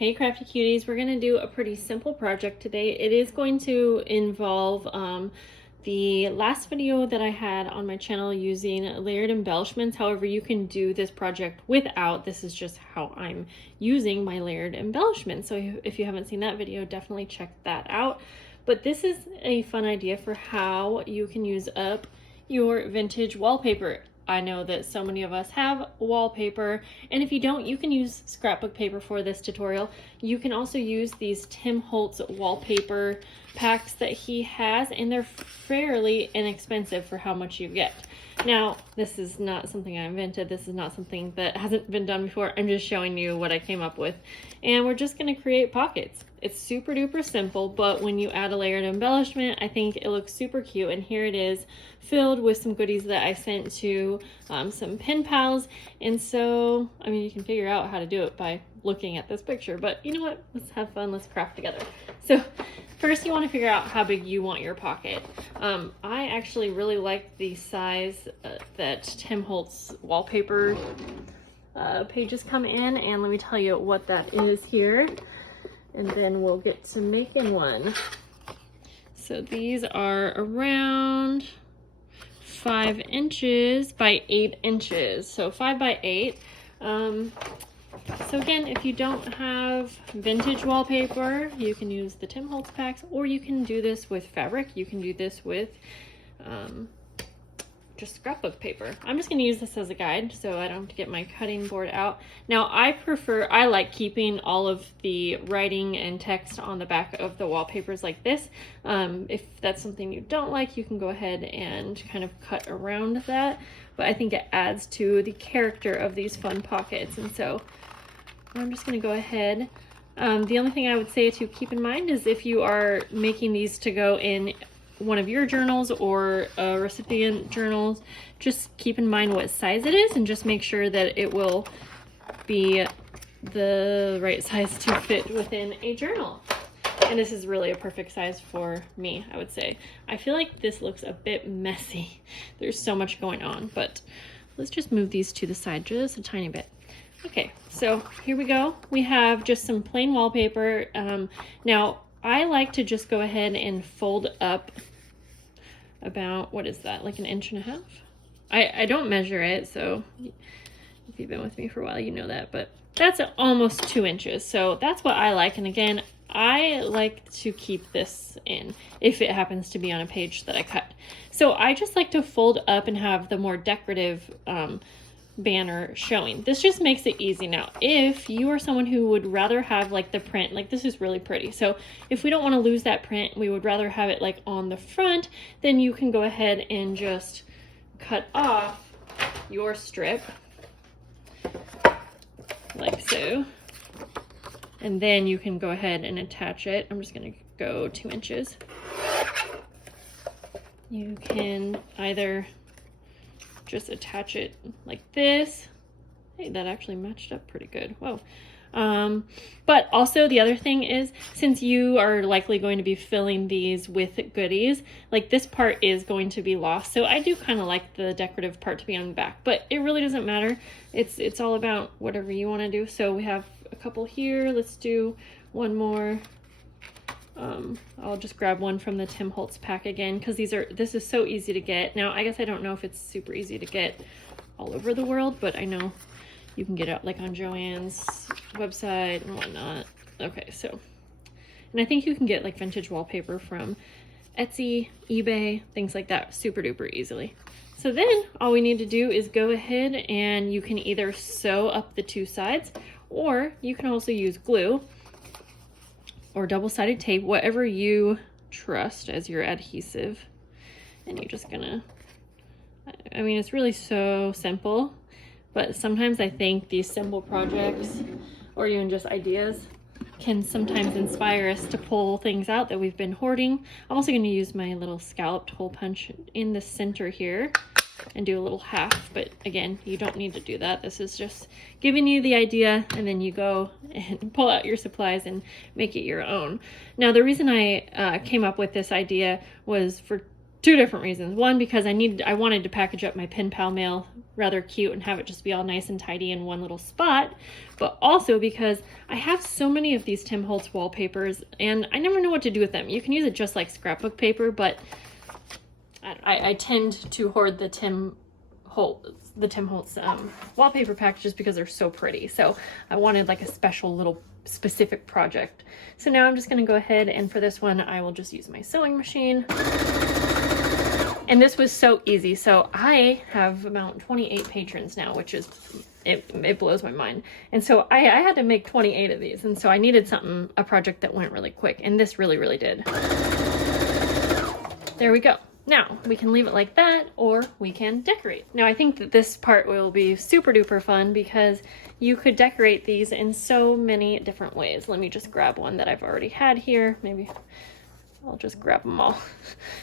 Hey Crafty Cuties, we're going to do a pretty simple project today. It is going to involve the last video that I had on my channel using layered embellishments. However, you can do this project without. This is just how I'm using my layered embellishments. So if you haven't seen that video, definitely check that out. But this is a fun idea for how you can use up your vintage wallpaper. I know that so many of us have wallpaper, and if you don't, you can use scrapbook paper for this tutorial. You can also use these Tim Holtz wallpaper packs that he has, and they're fairly inexpensive for how much you get. Now, this is not something I invented. This is not something that hasn't been done before. I'm just showing you what I came up with, and we're just going to create pockets. It's super duper simple, but when you add a layered embellishment, I think it looks super cute. And here it is, filled with some goodies that I sent to some pen pals. And so, I mean, you can figure out how to do it by looking at this picture, but you know what? Let's have fun. Let's craft together. So first you want to figure out how big you want your pocket. I actually really like the size that Tim Holtz wallpaper pages come in, and let me tell you what that is here, and then we'll get to making one. So these are around 5 inches by 8 inches, so 5 by 8. So again, if you don't have vintage wallpaper, you can use the Tim Holtz packs, or you can do this with fabric. You can do this with just scrapbook paper. I'm just going to use this as a guide so I don't have to get my cutting board out. Now I like keeping all of the writing and text on the back of the wallpapers like this. If that's something you don't like, you can go ahead and kind of cut around that, but I think it adds to the character of these fun pockets. And so I'm just going to go ahead. The only thing I would say to keep in mind is if you are making these to go in one of your journals or recipient journals, just keep in mind what size it is and just make sure that it will be the right size to fit within a journal. And this is really a perfect size for me, I would say. I feel like this looks a bit messy. There's so much going on, but let's just move these to the side just a tiny bit. Okay, so here we go. We have just some plain wallpaper. Now, I like to just go ahead and fold up about, what is that, like 1.5 inches? I don't measure it, so if you've been with me for a while, you know that, but that's almost 2 inches. So that's what I like. And again, I like to keep this in if it happens to be on a page that I cut. So I just like to fold up and have the more decorative banner showing. This just makes it easy. Now, if you are someone who would rather have like the print, like this is really pretty. So if we don't want to lose that print, we would rather have it like on the front, then you can go ahead and just cut off your strip like so. And then you can go ahead and attach it. I'm just going to go 2 inches. You can either just attach it like this. Hey, that actually matched up pretty good. Whoa. But also the other thing is, since you are likely going to be filling these with goodies, like this part is going to be lost. So I do kind of like the decorative part to be on the back, but it really doesn't matter. It's all about whatever you want to do. So we have a couple here. Let's do one more. I'll just grab one from the Tim Holtz pack again, because this is so easy to get. Now, I guess I don't know if it's super easy to get all over the world, but I know you can get it like on Joann's website and whatnot. Okay, so, and I think you can get like vintage wallpaper from Etsy, eBay, things like that super duper easily. So then all we need to do is go ahead and you can either sew up the two sides, or you can also use glue or double-sided tape, whatever you trust as your adhesive. And you're just gonna, I mean, it's really so simple, but sometimes I think these simple projects or even just ideas can sometimes inspire us to pull things out that we've been hoarding. I'm also going to use my little scalloped hole punch in the center here and do a little half, but again, you don't need to do that. This is just giving you the idea, and then you go and pull out your supplies and make it your own. Now, the reason I came up with this idea was for two different reasons. One, because I wanted to package up my pen pal mail rather cute and have it just be all nice and tidy in one little spot, but also because I have so many of these Tim Holtz wallpapers and I never know what to do with them. You can use it just like scrapbook paper, but I tend to hoard the Tim Holtz wallpaper packages because they're so pretty. So I wanted like a special little specific project. So now I'm just going to go ahead, and for this one I will just use my sewing machine. And this was so easy. So I have about 28 patrons now, which is, it blows my mind. And so I had to make 28 of these. And so I needed a project that went really quick. And this really, really did. There we go. Now we can leave it like that, or we can decorate. Now I think that this part will be super duper fun because you could decorate these in so many different ways. Let me just grab one that I've already had here. Maybe I'll just grab them all.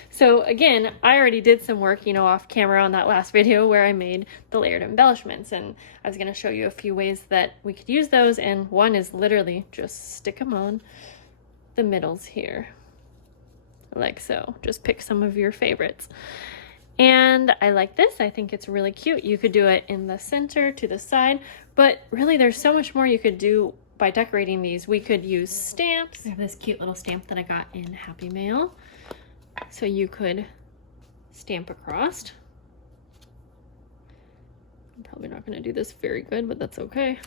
So again, I already did some work, you know, off camera on that last video where I made the layered embellishments, and I was going to show you a few ways that we could use those, and one is literally just stick them on the middles here, like so. Just pick some of your favorites. And I like this. I think it's really cute. You could do it in the center, to the side, but really there's so much more you could do by decorating these. We could use stamps. I have this cute little stamp that I got in Happy Mail. So you could stamp across. I'm probably not going to do this very good, but that's okay.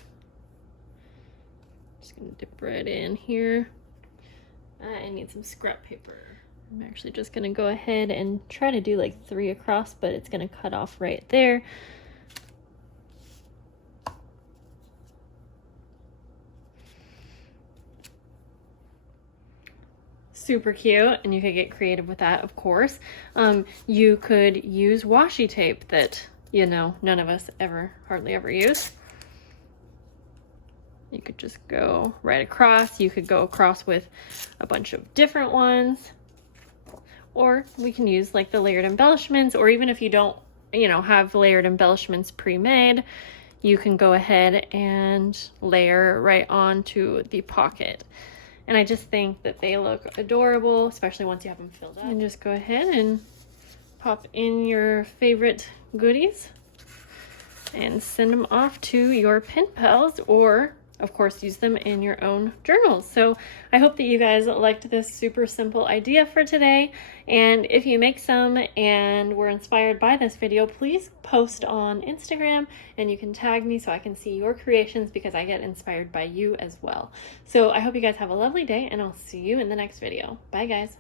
Just going to dip right in here. I need some scrap paper. I'm actually just going to go ahead and try to do like 3 across, but it's going to cut off right there. Super cute, and you could get creative with that, of course. You could use washi tape that, you know, none of us hardly ever use. You could just go right across. You could go across with a bunch of different ones. Or we can use like the layered embellishments, or even if you don't, you know, have layered embellishments pre-made, you can go ahead and layer right onto the pocket. And I just think that they look adorable, especially once you have them filled up. And just go ahead and pop in your favorite goodies and send them off to your pen pals, or of course use them in your own journals. So I hope that you guys liked this super simple idea for today. And if you make some and were inspired by this video, please post on Instagram and you can tag me so I can see your creations, because I get inspired by you as well. So I hope you guys have a lovely day, and I'll see you in the next video. Bye guys.